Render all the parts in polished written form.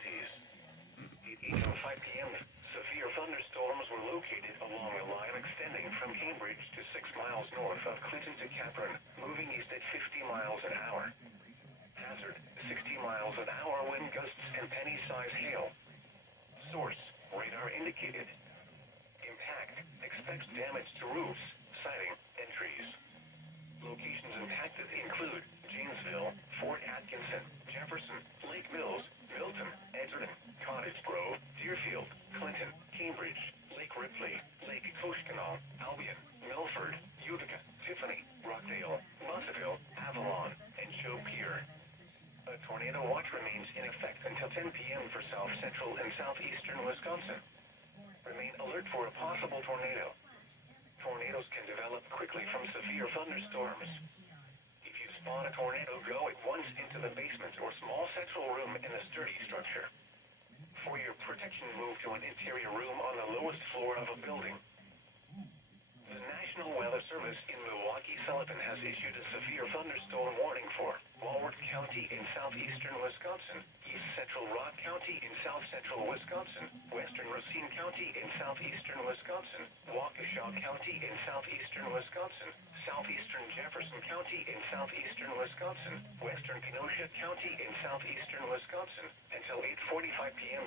counties. At 8:05 p.m., severe thunderstorms were located along a line extending from Cambridge to 6 miles north of Clinton to Capron, moving east at 50 miles an hour. Hazard, 60 miles an hour wind gusts and penny-size hail. Source, radar indicated. Impact, expects damage to roofs, siding, and trees. Locations impacted include Janesville, Fort Atkinson, Jefferson, Lake Mills, Milton, Edgerton, Cottage Grove, Deerfield, Clinton, Cambridge, Lake Ripley, Lake Koshkonong, Albion, Milford, Utica, Tiffany, Rockdale, Mossville, Avalon, and Joe Pier. A tornado watch remains in effect until 10 p.m. for south central and southeastern Wisconsin. Remain alert for a possible tornado. Tornadoes can develop quickly from severe thunderstorms. If you spot a tornado, go at once into the basement or small central room in a sturdy structure. For your protection, move to an interior room on the lowest floor of a building. The National Weather Service in Milwaukee-Sullivan has issued a severe thunderstorm warning for Walworth County in southeastern Wisconsin, East Central Rock County in south central Wisconsin, Western Racine County in southeastern Wisconsin, Waukesha County in southeastern Wisconsin, southeastern Jefferson County in southeastern Wisconsin, western Kenosha County in southeastern Wisconsin, until 8:45 p.m.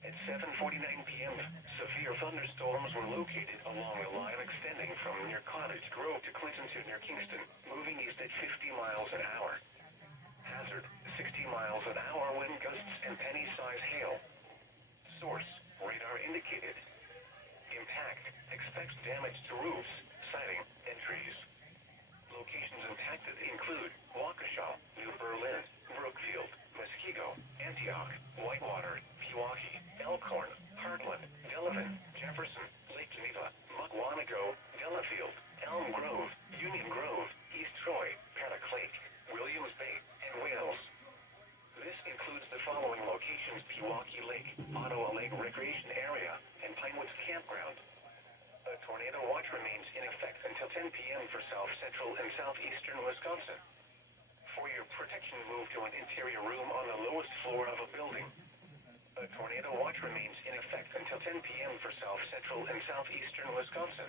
At 7:49 p.m., severe thunderstorms were located along a line extending from near Cottage Grove to Clinton to near Kingston, moving east at 50 miles an hour. Hazard, 60 miles an hour wind gusts and penny-size hail. Source, radar indicated. Impact, expects damage to roofs, siding, and trees. Locations impacted include Waukesha, New Berlin, Brookfield, Muskego, Antioch, Whitewater, Pewaukee, Elkhorn, Heartland, Delavan, Jefferson, Lake Geneva, Mukwonago, Delafield, Elm Grove, Union Grove, East Troy, Paddock Lake, Williams Bay, and Wales. This includes the following locations: Pewaukee Lake, Ottawa Lake Recreation Area, and Pinewoods Campground. A tornado watch remains in effect until 10 p.m. for south central and southeastern Wisconsin. For your protection, move to an interior room on the lowest floor of a building. A tornado watch remains in effect until 10 p.m. for south central and southeastern Wisconsin.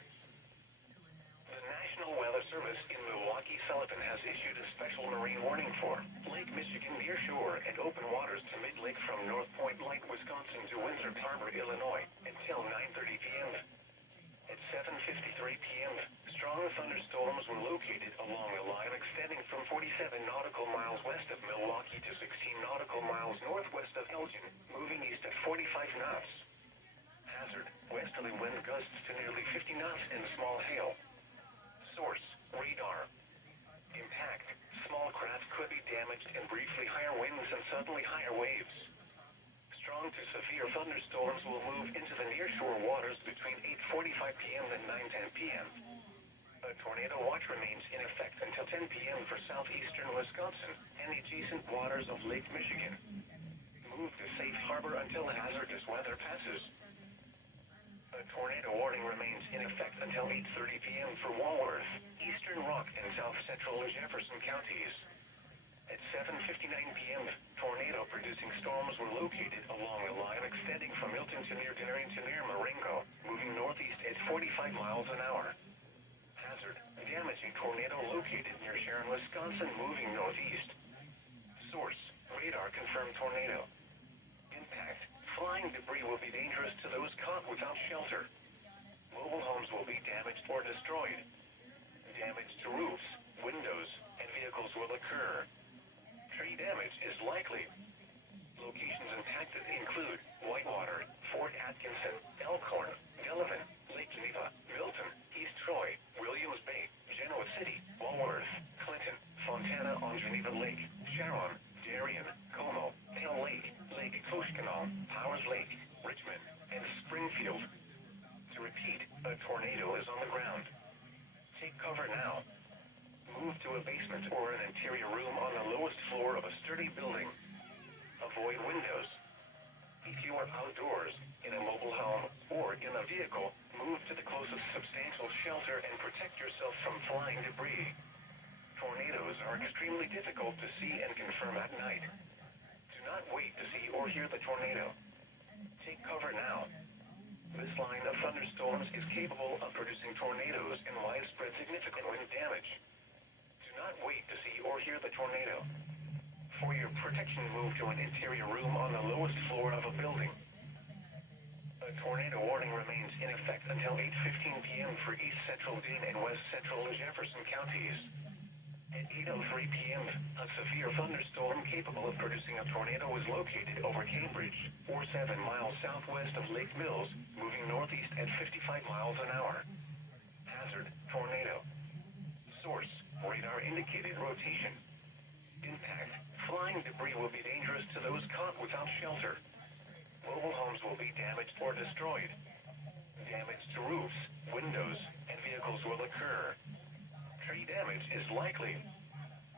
The National Weather Service in Milwaukee-Sullivan has issued a special marine warning for Lake Michigan near shore and open waters to mid-lake from North Point Lake, Wisconsin to Windsor Harbor, Illinois, until 9:30 p.m. At 7:53 p.m., strong thunderstorms were located along a line extending from 47 nautical miles west of Milwaukee to 16 nautical miles northwest of Elgin, moving east at 45 knots. Hazard, westerly wind gusts to nearly 50 knots and small hail. Source, radar. Impact, small craft could be damaged and briefly higher winds and suddenly higher waves. Strong to severe thunderstorms will move into the nearshore waters between 8:45 p.m. and 9:10 p.m. A tornado watch remains in effect until 10 p.m. for southeastern Wisconsin and the adjacent waters of Lake Michigan. Move to safe harbor until the hazardous weather passes. A tornado warning remains in effect until 8:30 p.m. for Walworth, Eastern Rock, and south central Jefferson counties. At 7:59 p.m., tornado-producing storms were located along a line extending from Milton to near Darien to near Marengo, moving northeast at 45 miles an hour. Hazard, damaging tornado located near Sharon, Wisconsin, moving northeast. Source, radar confirmed tornado. Impact, flying debris will be dangerous to those caught without shelter. Mobile homes will be damaged or destroyed. Damage to roofs, windows, and vehicles will occur. Tree damage is likely. Locations impacted include Whitewater, Fort Atkinson, Elkhorn, Delavan, Lake Geneva, Milton, East Troy, Williams Bay, Genoa City, Walworth, Clinton, Fontana on Geneva Lake, Sharon, Darien, Como, Hell Lake, Lake Koshkonong, Powers Lake, Richmond, and Springfield. To repeat, a tornado is on the ground. Take cover now. Move to a basement or an interior room on the lowest floor of a sturdy building. Avoid windows. If you are outdoors, in a mobile home, or in a vehicle, move to the closest substantial shelter and protect yourself from flying debris. Tornadoes are extremely difficult to see and confirm at night. Do not wait to see or hear the tornado. Take cover now. This line of thunderstorms is capable of producing tornadoes and widespread significant wind damage. Do not wait to see or hear the tornado. For your protection, move to an interior room on the lowest floor of a building. A tornado warning remains in effect until 8:15 p.m. for East Central Dane and West Central Jefferson counties. At 8:03 p.m., a severe thunderstorm capable of producing a tornado was located over Cambridge, 47 miles southwest of Lake Mills, moving northeast at 55 miles an hour. Hazard, tornado. Source, radar indicated rotation. Impact, flying debris will be dangerous to those caught without shelter. Mobile homes will be damaged or destroyed. Damage to roofs, windows, and vehicles will occur. Tree damage is likely.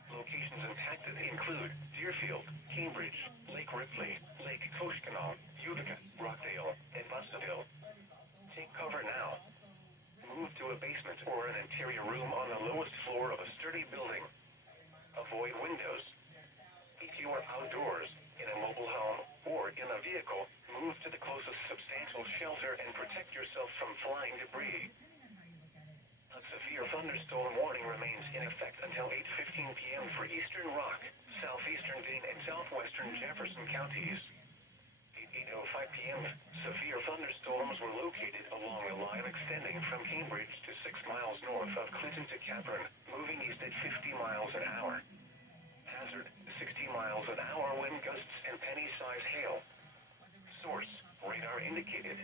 Locations impacted include Deerfield, Cambridge, Lake Ripley, Lake Koshkonong, Utica, Rockdale, and Bustaville. Take cover now. Move to a basement or an interior room on the lowest floor of a sturdy building. Avoid windows. If you are outdoors, in a mobile home, or in a vehicle, move to the closest substantial shelter and protect yourself from flying debris. A severe thunderstorm warning remains in effect until 8:15 p.m. for eastern Rock, southeastern Dane, and southwestern Jefferson counties. At 8:05 p.m., severe thunderstorms were located along a line extending from Cambridge to 6 miles north of Clinton to Capron, moving east at 50 miles an hour. Hazard, 60 miles an hour wind gusts and penny-sized hail. Source, radar indicated.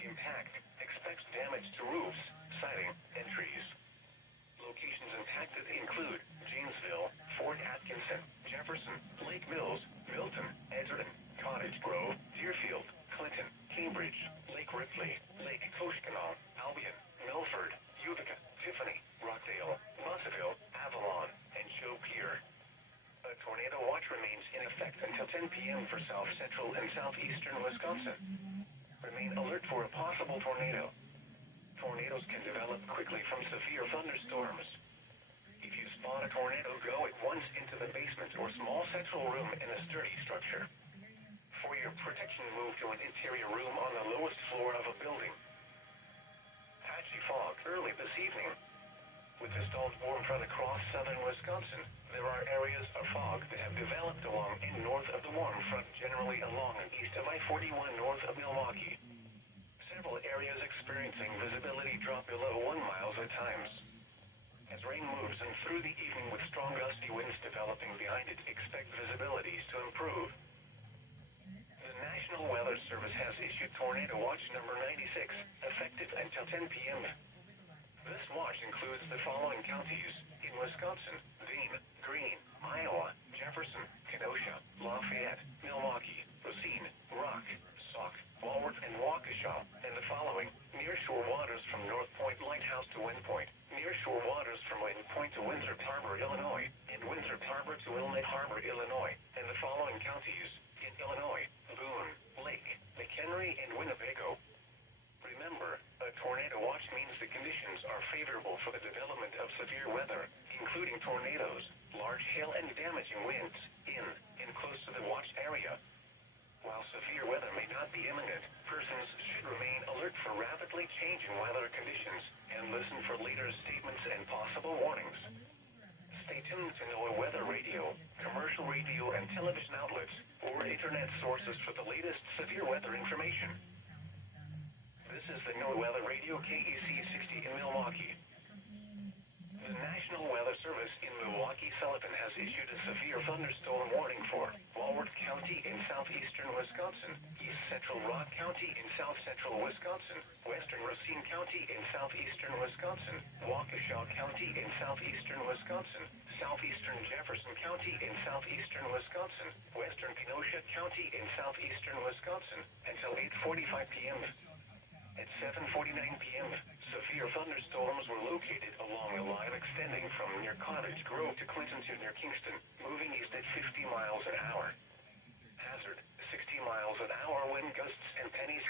Impact, expects damage to roofs, siding, and trees. Locations impacted include Janesville, Fort Atkinson, Jefferson, Lake Mills, Milton, Edgerton, Cottage Grove, Deerfield, Clinton, Cambridge, Lake Ripley, Lake Koshkonong, Albion, Milford, Utica, Tiffany, Rockdale, Bustaville, Avalon, and Show Pier. A tornado watch remains in effect until 10 p.m. for south central and southeastern Wisconsin. Remain alert for a possible tornado. Tornadoes can develop quickly from severe thunderstorms. If you spot a tornado, go at once into the basement or small central room in a sturdy structure. For your protection, move to an interior room on the lowest floor of a building. Patchy fog early this evening. With the stalled warm front across southern Wisconsin, there are areas of fog that have developed along and north of the warm front, generally along and east of I-41 north of Milwaukee. Several areas experiencing visibility drop below 1 mile at times. As rain moves in through the evening with strong gusty winds developing behind it, expect visibilities to improve. The National Weather Service has issued Tornado Watch number 96, effective until 10 p.m. This watch includes the following counties in Wisconsin: Dane, Greene, Iowa, Jefferson, Kenosha, Lafayette, Milwaukee, Racine, Rock, Sauk, Walworth, and Waukesha, and the following: nearshore waters from North Point Lighthouse to Wind Point, nearshore waters from Wind Point to Windsor Harbor, Illinois, and Windsor Harbor to Wilmette Harbor, Illinois, and the following counties in Illinois: Boone, Lake, McHenry, and Winnebago. Remember, a tornado watch means the conditions are favorable for the development of severe weather, including tornadoes, large hail, and damaging winds in and close to the watch area. While severe weather may not be imminent, persons should remain alert for rapidly changing weather conditions and listen for later statements and possible warnings. Stay tuned to NOAA Weather Radio, commercial radio and television outlets, or internet sources for the latest severe weather information. This is the NOAA Weather Radio KEC-60 in Milwaukee. The National Weather Service in Milwaukee-Sullivan has issued a severe thunderstorm warning for Walworth County in southeastern Wisconsin, East Central Rock County in south central Wisconsin, Western Racine County in southeastern Wisconsin, Waukesha County in southeastern Wisconsin, southeastern Jefferson County in southeastern Wisconsin, western Kenosha County in southeastern Wisconsin, until 8:45 p.m. At 7:49 p.m., severe thunderstorms were located along a line extending from near Cottage Grove to Clinton to near Kingston, moving east at 50 miles an hour. Hazard, 60 miles an hour wind gusts and pennies.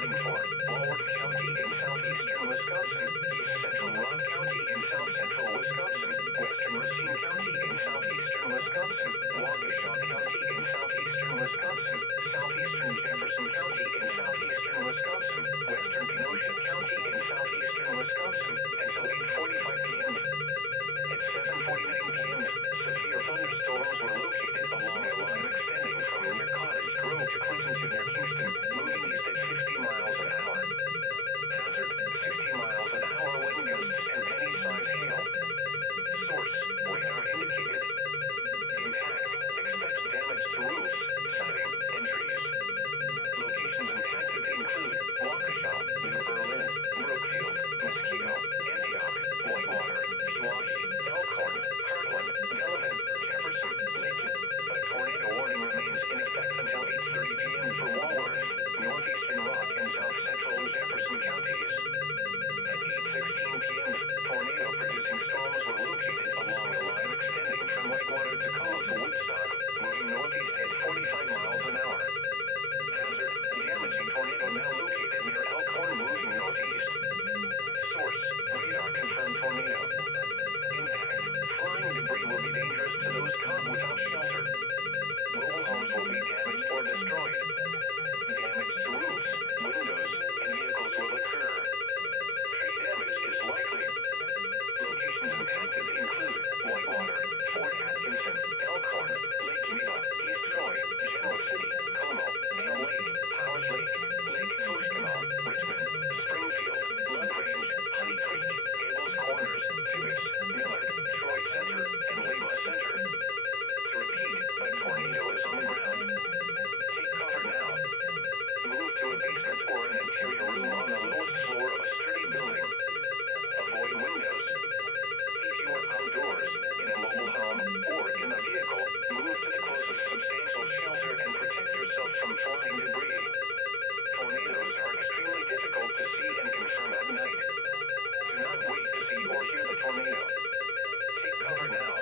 warning for Walworth County in southeastern Wisconsin, east central Rock County in south central Wisconsin, western Racine County in southeastern Wisconsin, Waukesha County in southeastern Wisconsin, southeastern Jefferson County in southeastern Wisconsin, western Kenosha County in southeastern Wisconsin, until 8:45 p.m. At 7:49 p.m., severe thunderstorms were located along the line extending from near Cottage Grove to Clinton to near Kingston, moving east at 50 miles an hour. Hazard, 60 miles an hour wind gusts and penny-sized hail. Source, radar indicated. Impact, expects damage to roofs, siding, and trees. Locations impacted include Waukesha, New Berlin, Brookfield, Mosquito, Antioch, Whitewater, Pewaukee, Elkhorn, Heartland, Delavan, Jefferson, Lincoln. A tornado warning remains in effect until 8:30 p.m. for Walworth, northeastern Rock, and south central Jefferson counties. At 8:16 p.m., tornado-producing storms were located along the line extending from Whitewater to Tacoma to Woodstock, moving northeast at 45 miles an hour. Hazard, damaging tornado now located near Elkhorn, moving northeast. Source, radar confirmed tornado. Impact, flying debris will be dangerous to those caught without shelter. Mobile homes will be damaged or destroyed. Damage to roofs, windows, and vehicles will occur. Tree damage is likely. Locations impacted include Whitewater, Fort Atkinson, Elkhorn, Lake Geneva, East Troy, Genoa City, Como, Hale Lake, Powers Lake, Lake Koshkonong, Richmond, Springfield, LaGrange, Honey Creek, Gables Corners, Tibbetts, Millard, Troy Center, and Lima Center. To repeat, a tornado is on the ground. Take cover now. Move to a basement or an interior room on the lowest floor of a sturdy building. Avoid windows. If you are outdoors, in a mobile home, or in a vehicle, move to the closest substantial shelter and protect yourself from flying debris. Tornadoes are extremely difficult to see and confirm at night. Do not wait to see or hear the tornado. Take cover now.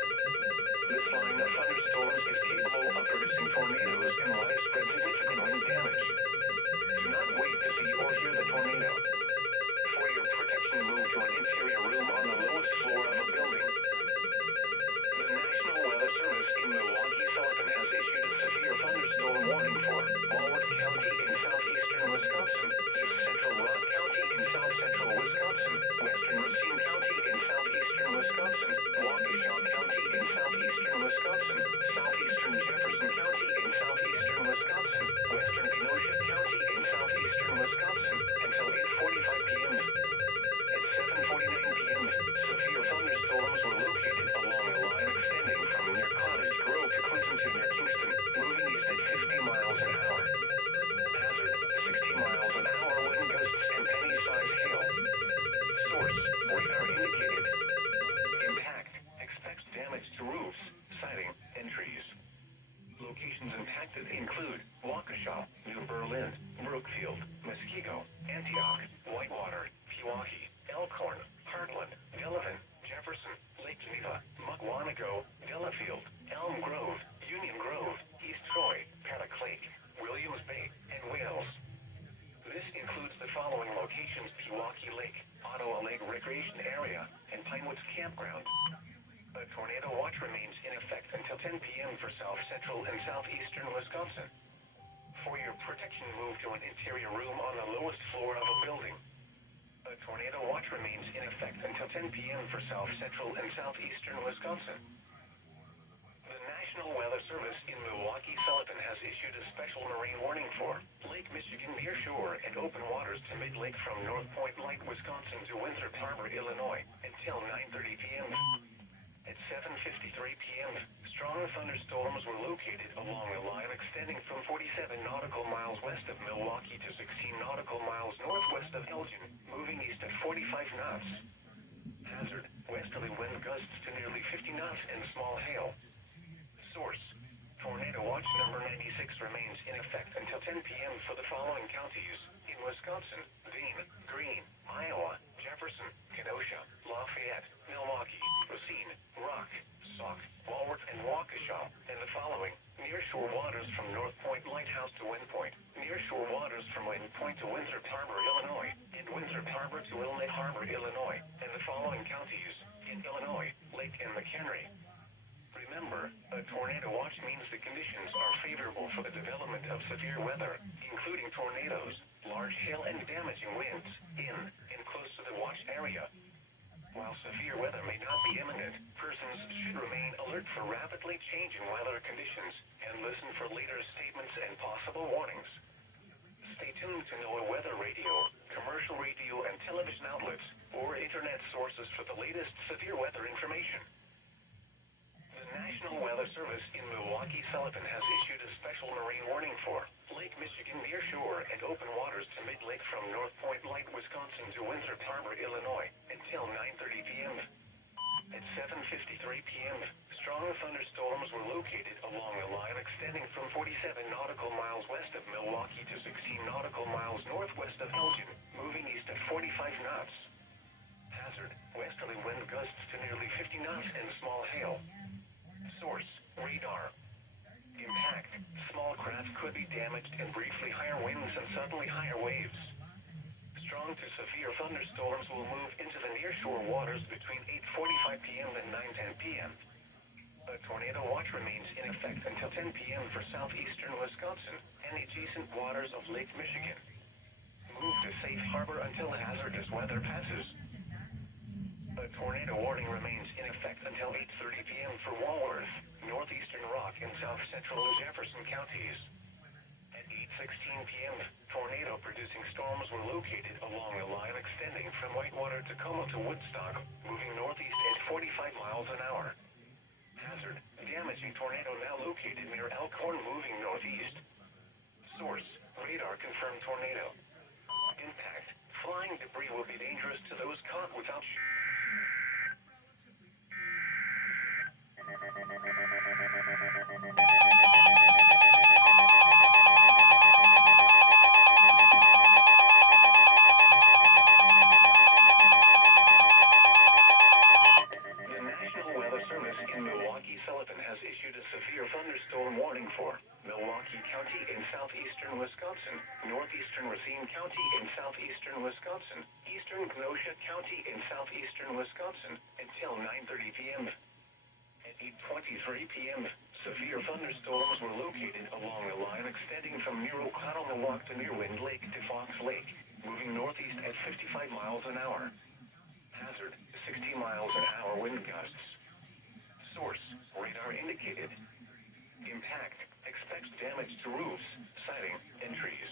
This line of thunderstorms is capable of producing tornadoes and widespread significant wind damage. Do not wait to see or hear the tornado. For your protection, move to an interior room on the lowest floor of a building. The National Weather Service in Milwaukee-Sullivan has issued a severe thunderstorm warning for Walworth County in southeastern Wisconsin, east central Rock County in south central Wisconsin, western Racine County in southeastern Wisconsin, Waukesha County in southeastern Wisconsin, southeastern Jefferson County in southeastern Wisconsin, western Kenosha County in southeastern Wisconsin, until 8:45 p.m. At 7:49 p.m., severe thunderstorms were located along a line extending from near Cottage Grove to Clinton to near Kingston, moving east at 50 miles an hour. Hazard, 60 miles an hour wind gusts and penny-sized hail. Source, radar indicated. Impact, expects damage to roofs, siding, and trees. Locations impacted include Waukesha, New Berlin, Brookfield, Mosquito, Antioch, Whitewater, Pewaukee, Elkhorn, Heartland, Delavan, Jefferson, Lake Geneva, Mukwonago, Delafield, Elm Grove, Union Grove, East Troy, Paddock Lake, Williams Bay, and Wales. This includes the following locations: Pewaukee Lake, Ottawa Lake Recreation Area, and Pinewoods Campground. A tornado watch remains in effect until 10 p.m. for south central and southeastern Wisconsin. For your protection, move to an interior room on the lowest floor of a building. A tornado watch remains in effect until 10 p.m. for south central and southeastern Wisconsin. The National Weather Service in Milwaukee-Sullivan has issued a special marine warning for Lake Michigan near shore and open waters to mid-lake from North Point Light, Wisconsin to Winthrop Harbor, Illinois, until 9:30 p.m. At 7:53 p.m., strong thunderstorms were located along a line extending from 47 nautical miles west of Milwaukee to 16 nautical miles northwest of Elgin, moving east at 45 knots. Hazard, westerly wind gusts to nearly 50 knots and small hail. Source, tornado watch number 96 remains in effect until 10 p.m. for the following counties: in Wisconsin, Dane, Greene, Iowa, Jefferson, Kenosha, Lafayette, Milwaukee, Racine, Rock, Sauk, Walworth, and Waukesha, and the following: near shore waters from North Point Lighthouse to Wind Point, near nearshore waters from Lynn Point to Winthrop Harbor, Illinois, and Winthrop Harbor to Wilmette Harbor, Illinois, and the following counties in Illinois, Lake and McHenry. Remember, a tornado watch means the conditions are favorable for the development of severe weather, including tornadoes, large hail and damaging winds, in and close to the watch area. While severe weather may not be imminent, persons should remain alert for rapidly changing weather conditions and listen for later statements and possible warnings. Stay tuned to NOAA weather radio, commercial radio and television outlets, or internet sources for the latest severe weather information. The National Weather Service in Milwaukee-Sullivan has issued a special marine warning for Lake Michigan near shore and open waters to mid-lake from North Point Light, Wisconsin to Winthrop Harbor, Illinois, until 9:30 p.m. At 7:53 p.m., strong thunderstorms were located along a line extending from 47 nautical miles west of Milwaukee to 16 nautical miles northwest of Elgin, moving east at 45 knots. Hazard, westerly wind gusts to nearly 50 knots and small hail. Source, radar. Impact, small craft could be damaged and briefly higher winds and suddenly higher waves. Strong to severe thunderstorms will move into the nearshore waters between 8:45 p.m. and 9:10 p.m. A tornado watch remains in effect until 10 p.m. for southeastern Wisconsin and adjacent waters of Lake Michigan. Move to safe harbor until hazardous weather passes. A tornado warning remains in effect until 8:30 p.m. for Walworth, northeastern Rock, and south central Jefferson counties. At 8:16 p.m., tornado-producing storms were located along a line extending from Whitewater, Tacoma to Woodstock, moving northeast at 45 miles an hour. Hazard, damaging tornado now located near Elkhorn, moving northeast. Source, radar confirmed tornado. Impact, flying debris will be dangerous to those caught without thunderstorm warning for Milwaukee County in southeastern Wisconsin, northeastern Racine County in southeastern Wisconsin, eastern Kenosha County in southeastern Wisconsin, until 9:30 p.m. At 8:23 p.m., severe thunderstorms were located along a line extending from near O'Connell, Milwaukee to near Wind Lake to Fox Lake, moving northeast at 55 miles an hour. Hazard, 60 miles an hour wind gusts. Source, radar indicated. Impact, expects damage to roofs, siding, and trees.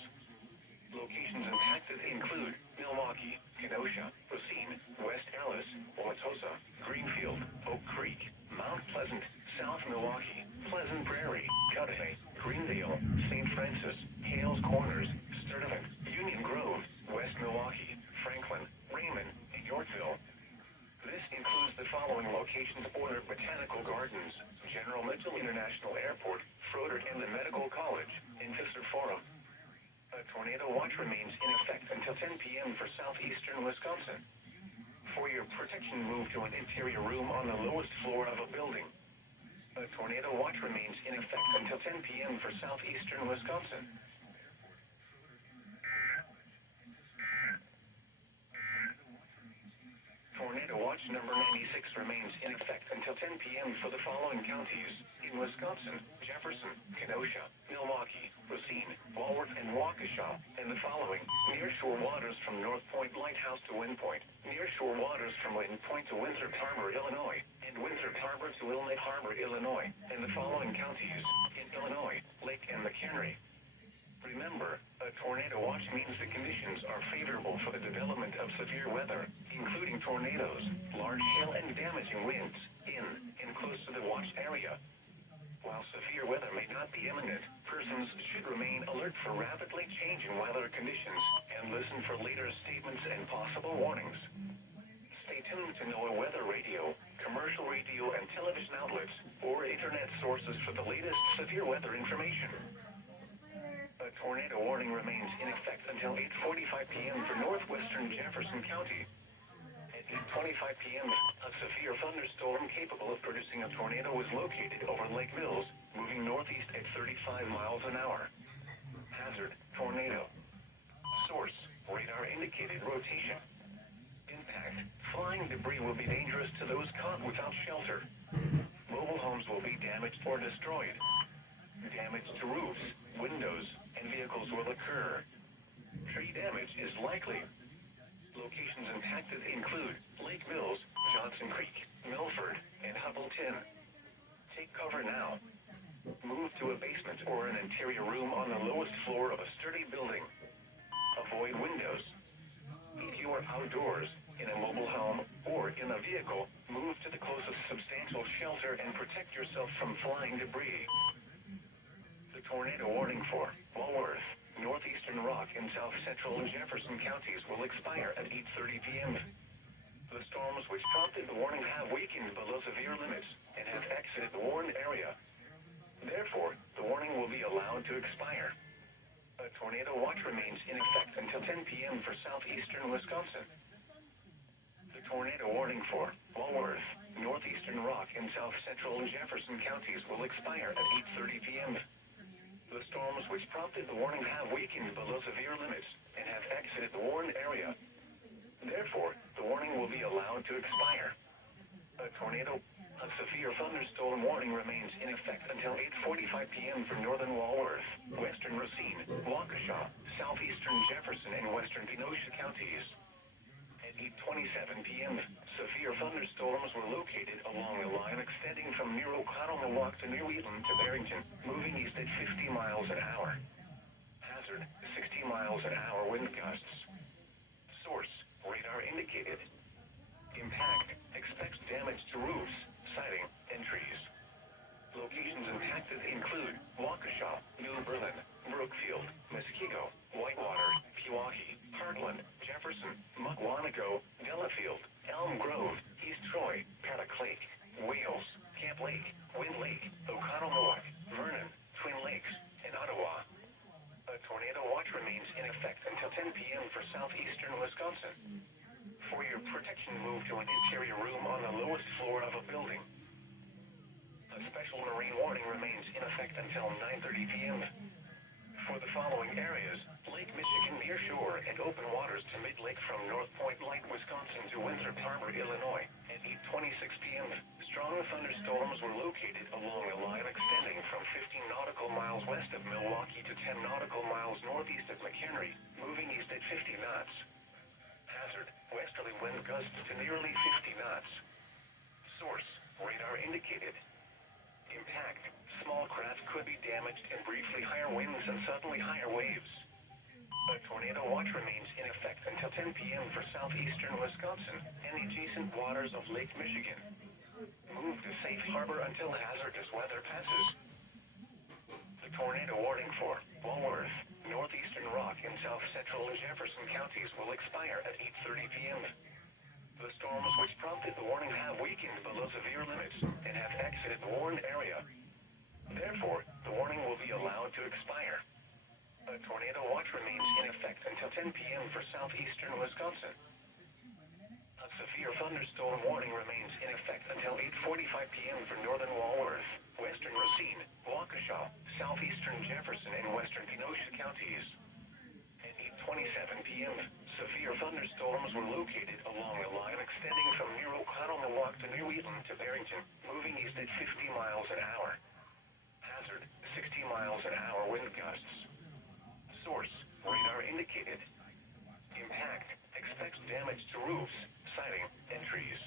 Locations impacted include Milwaukee, Kenosha, Racine, West Allis, Wauwatosa, Greenfield, Oak Creek, Mount Pleasant, South Milwaukee, Pleasant Prairie, Cudahy, Greendale, St. Francis, Hales Corners, Sturtevant, Union Grove, West Milwaukee, Franklin, Raymond, and Yorkville. This includes the following locations: Order Botanical Gardens, General Mitchell International Airport, Froedtert and the Medical College, and Pfister Forum. A tornado watch remains in effect until 10 p.m. for southeastern Wisconsin. For your protection, move to an interior room on the lowest floor of a building. A tornado watch remains in effect until 10 p.m. for southeastern Wisconsin. Tornado watch number 96 remains in effect until 10 p.m. for the following counties in Wisconsin: Jefferson, Kenosha, Milwaukee, Racine, Walworth, and Waukesha, and the following: nearshore waters from North Point Lighthouse to Wind Point, nearshore waters from Wind Point to Winthrop Harbor, Illinois, and Winthrop Harbor to Wilmette Harbor, Illinois, and the following counties in Illinois: Lake and McHenry. Remember, a tornado watch means the conditions are favorable for the development of severe weather, including tornadoes, large hail and damaging winds, in and close to the watch area. While severe weather may not be imminent, persons should remain alert for rapidly changing weather conditions and listen for later statements and possible warnings. Stay tuned to NOAA weather radio, commercial radio and television outlets, or internet sources for the latest severe weather information. A tornado warning remains in effect until 8:45 p.m. for northwestern Jefferson County. At 8:25 p.m., a severe thunderstorm capable of producing a tornado was located over Lake Mills, moving northeast at 35 miles an hour. Hazard, tornado. Source, radar indicated rotation. Impact, flying debris will be dangerous to those caught without shelter. Mobile homes will be damaged or destroyed. Damage to roofs, windows, and vehicles will occur. Tree damage is likely. Locations impacted include Lake Mills, Johnson Creek, Milford, and Hubbleton. Take cover now. Move to a basement or an interior room on the lowest floor of a sturdy building. Avoid windows. If you are outdoors, in a mobile home, or in a vehicle, move to the closest substantial shelter and protect yourself from flying debris. The tornado warning for Walworth, northeastern Rock, and south central Jefferson counties will expire at 8:30 p.m. The storms which prompted the warning have weakened below severe limits and have exited the warned area. Therefore, the warning will be allowed to expire. A tornado watch remains in effect until 10 p.m. for southeastern Wisconsin. The tornado warning for Walworth, northeastern Rock, and south central Jefferson counties will expire at 8:30 p.m. The storms which prompted the warning have weakened below severe limits and have exited the warned area. Therefore, the warning will be allowed to expire. A severe thunderstorm warning remains in effect until 8:45 p.m. for northern Walworth, western Racine, Waukesha, southeastern Jefferson, and western Kenosha counties. At 8:27 p.m., severe thunderstorms were located along a line extending from near Oconomowoc to near Wheatland to Barrington, moving east at 50 miles an hour. Hazard, 60 miles an hour wind gusts. Source, radar indicated. Impact, expects damage to roofs, siding, and trees. Locations impacted include Waukesha, New Berlin, Brookfield, Muskego, Whitewater, Pewaukee, Heartland, Jefferson, Mukwonago, Delafield, Elm Grove, East Troy, Paddock Lake, Wales, Camp Lake, Wind Lake, Oconomowoc, Vernon, Twin Lakes, and Ottawa. A tornado watch remains in effect until 10 p.m. for southeastern Wisconsin. For your protection, move to an interior room on the lowest floor of a building. A special marine warning remains in effect until 9:30 p.m. For the following areas, Lake Michigan near shore and open waters to mid-lake from North Point Light, Wisconsin to Winthrop Harbor, Illinois, at 8:26 p.m. Strong thunderstorms were located along a line extending from 15 nautical miles west of Milwaukee to 10 nautical miles northeast of McHenry, moving east at 50 knots. Hazard, westerly wind gusts to nearly 50 knots. Source, radar indicated. Impact, small craft could be damaged and briefly higher winds and suddenly higher waves. A tornado watch remains in effect until 10 p.m. for southeastern Wisconsin and the adjacent waters of Lake Michigan. Move to safe harbor until hazardous weather passes. The tornado warning for Walworth, northeastern Rock, and south central Jefferson counties will expire at 8:30 p.m. The storms which prompted the warning have weakened below severe limits and have exited the warned area. Therefore, the warning will be allowed to expire. A tornado watch remains in effect until 10 p.m. for southeastern Wisconsin. A severe thunderstorm warning remains in effect until 8:45 p.m. for northern Walworth, western Racine, Waukesha, southeastern Jefferson, and western Kenosha counties. At 8:27 p.m., severe thunderstorms were located along a line extending from near Oconomowoc to near Wheatland to Barrington, moving east at 50 miles an hour. Hazard, 60 miles an hour wind gusts. Source, radar indicated. Impact, expects damage to roofs, siding, and trees.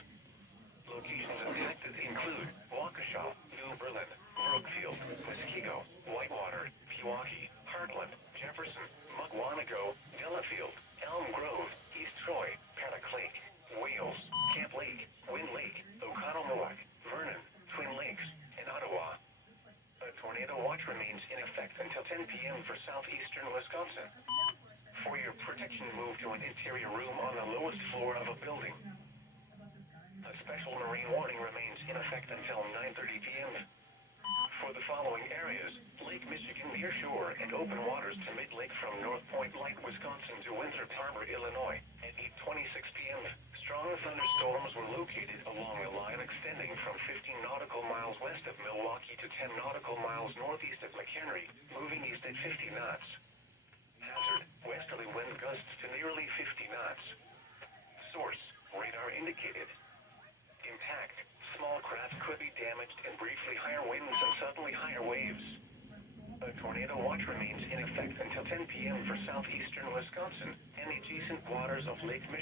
Locations impacted include Waukesha, New Berlin, Brookfield, Muskego, Whitewater, Pewaukee, Heartland, Jefferson, Mukwonago, Delafield, Elm Grove, East Troy, Paddock Lake, Wales, Camp Lake, Wind Lake, Oconomowoc, Vernon, Twin Lakes, and Ottawa. A tornado watch remains in effect until 10 p.m. for southeastern Wisconsin. For your protection, move to an interior room on the lowest floor of a building. A special marine warning remains in effect until 9:30 p.m. For the following areas, Lake Michigan near shore and open waters to mid-lake from North Point Light, Wisconsin to Winthrop Harbor, Illinois, at 8:26 p.m. Strong thunderstorms were located along a line extending from 15 nautical miles west of Milwaukee to 10 nautical miles northeast of McHenry, moving east at 50 knots. Westerly wind gusts to nearly 50 knots. Source, radar indicated. Impact, small craft could be damaged and briefly higher winds and suddenly higher waves. A tornado watch remains in effect until 10 p.m. for southeastern Wisconsin and the adjacent waters of Lake Michigan.